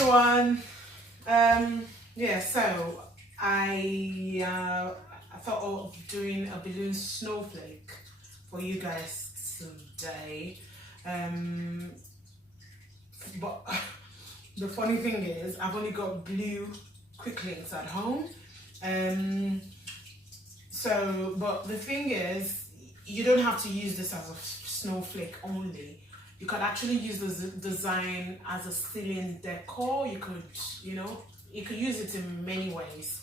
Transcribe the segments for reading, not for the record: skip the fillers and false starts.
everyone. Yeah, so I thought of doing a balloon snowflake for you guys today. But the funny thing is, I've only got blue quick links at home. But the thing is, you don't have to use this as a snowflake only. You could actually use this design as a ceiling decor. You could use it in many ways.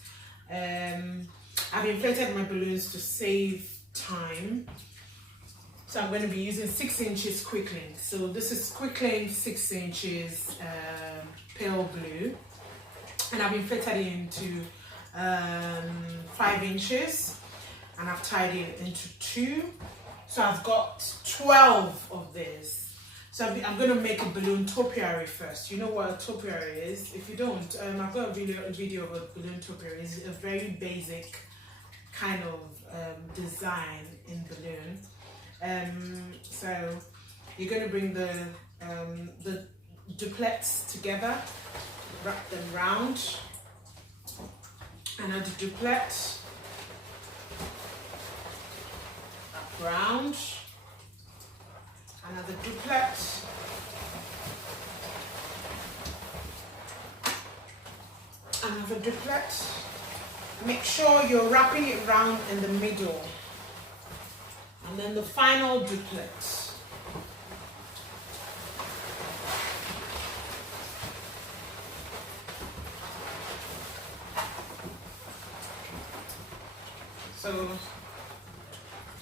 I've inflated my balloons to save time. So I'm going to be using 6 inches quick link. So this is quick link 6 inches pale blue. And I've inflated it into 5 inches. And I've tied it into 2. So I've got 12 of this. So I'm going to make a balloon topiary first. You know what a topiary is? If you don't, I've got a video of a balloon topiary. It's a very basic kind of design in balloon. So you're going to bring the duplets together, wrap them round, and add the duplet, wrap round. Another duplet, another duplet. Make sure you're wrapping it round in the middle, and then the final duplet. So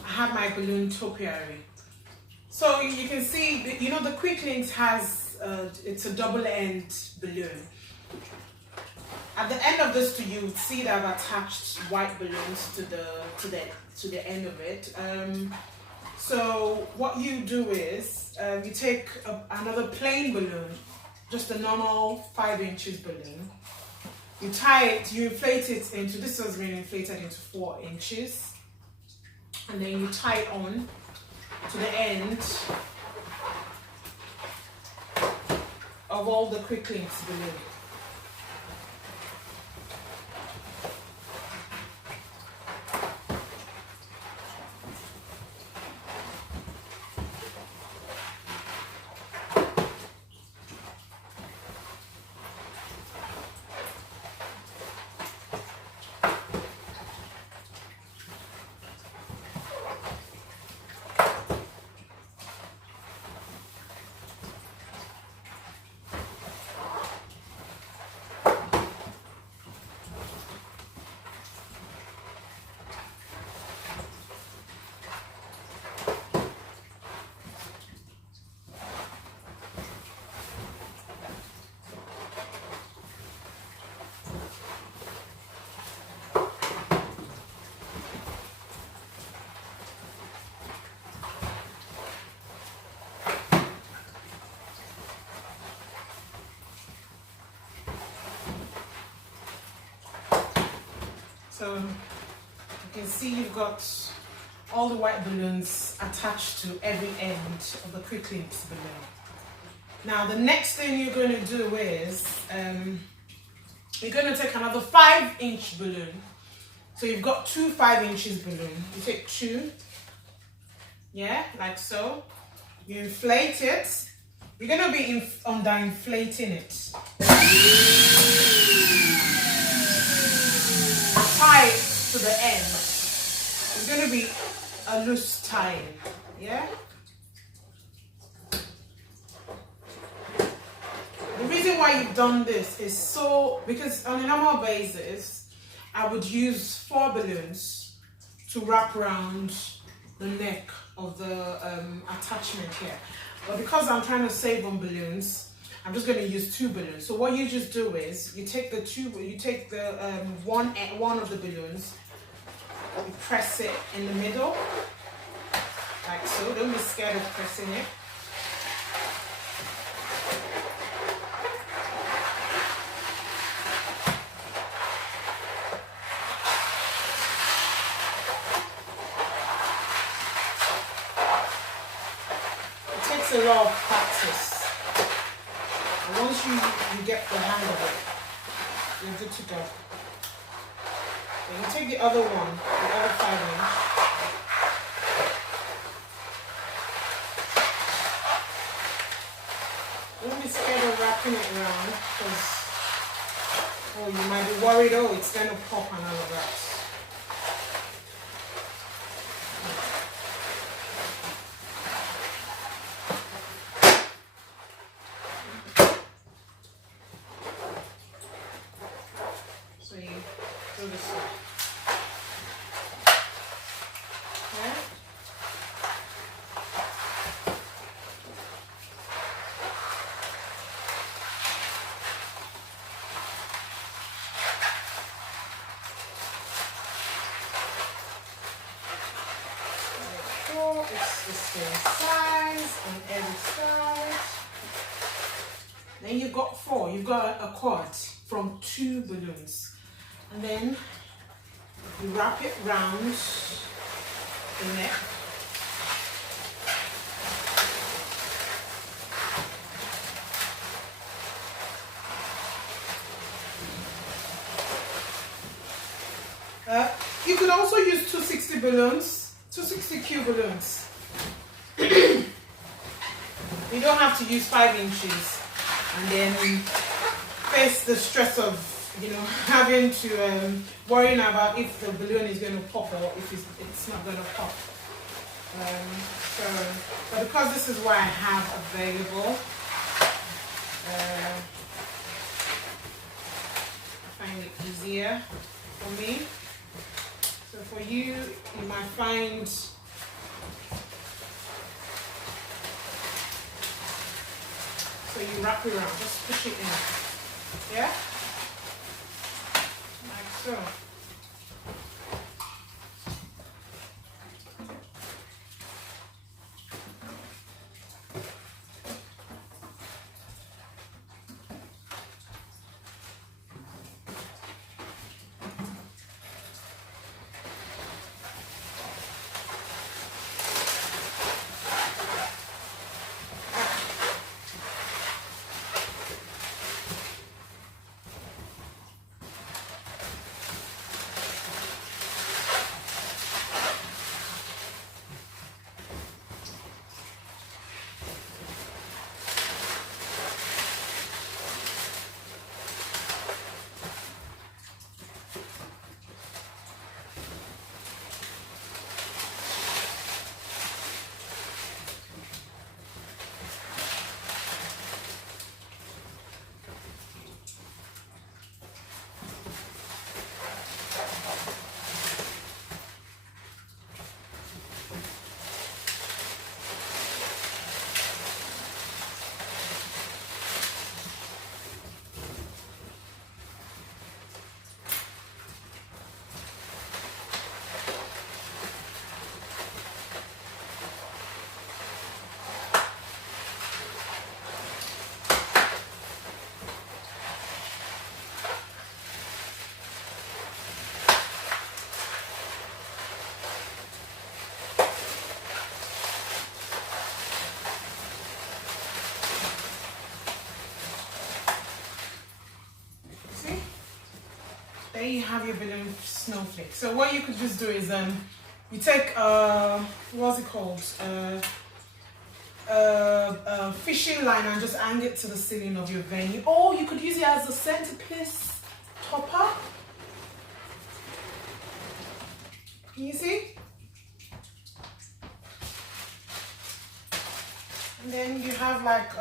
I have my balloon topiary. So you can see, the quick links has, it's a double end balloon. At the end of this, you would see that I've attached white balloons to the end of it. So what you do is, you take another plain balloon, just a normal 5 inches balloon. You tie it, you inflate it into, this has been inflated into 4 inches. And then you tie it on to the end of all the quick links balloon. So you can see you've got all the white balloons attached to every end of the quick links balloon. Now the next thing you're going to do is you're going to take another 5-inch balloon. So you've got 2 5 inches balloon. You take 2, yeah, like so. You inflate it. You're going to be under-inflating it. Tie it to the end. It's going to be a loose tying, yeah? The reason why you've done this is because on a normal basis, I would use 4 balloons to wrap around the neck of the attachment here. But because I'm trying to save on balloons, I'm just going to use 2 balloons. So what you just do is you take the one of the balloons, you press it in the middle, like so. Don't be scared of pressing it. It takes a lot of practice. And once you get the hang of it, you're good to go. Then you take the other one, the other 5-inch. Don't be scared of wrapping it around because you might be worried, it's going to pop and all of that. So you do this way. Okay? It's the same size on every side. Then you've got 4. You've got a cord from 2 balloons. And then you wrap it round the neck. You could also use 260 balloons. 260Q balloons. You don't have to use 5 inches and then face the stress of having to worrying about if the balloon is going to pop or if it's not going to pop. But because this is what I have available, I find it easier for me. So for you, you might find so you wrap it around, just push it in. Yeah? Like so. There you have your balloon snowflake. So what you could just do is you take what's it called, fishing line and just hang it to the ceiling of your venue, or you could use it as a centerpiece topper. Can you see? And then you have like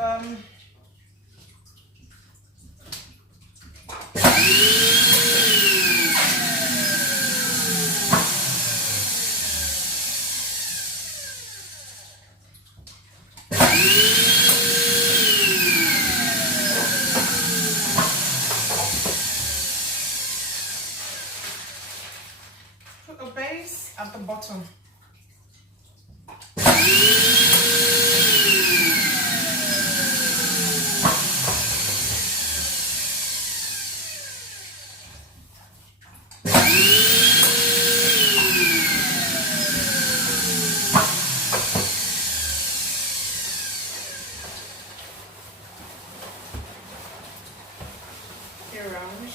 put a base at the bottom. it around.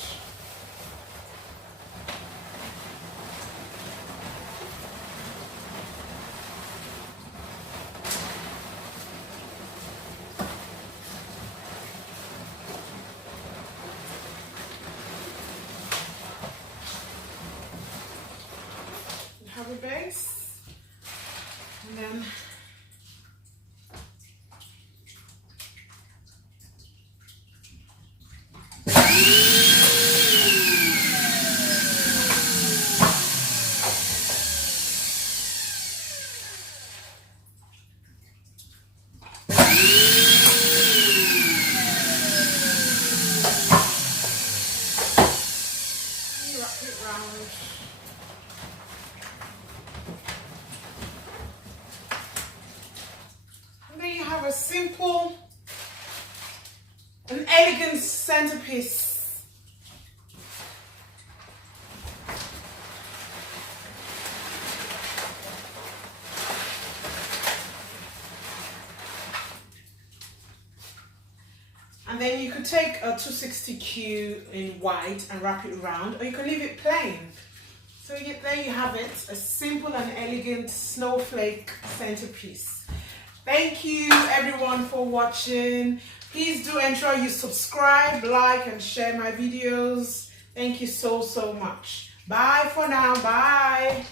You have a base, and then wrap it round. And then you have a simple, an elegant centerpiece. And then you could take a 260Q in white and wrap it around, or you can leave it plain. So there you have it, a simple and elegant snowflake centerpiece. Thank you everyone for watching. Please do ensure you subscribe, like, and share my videos. Thank you so much. Bye for now. Bye.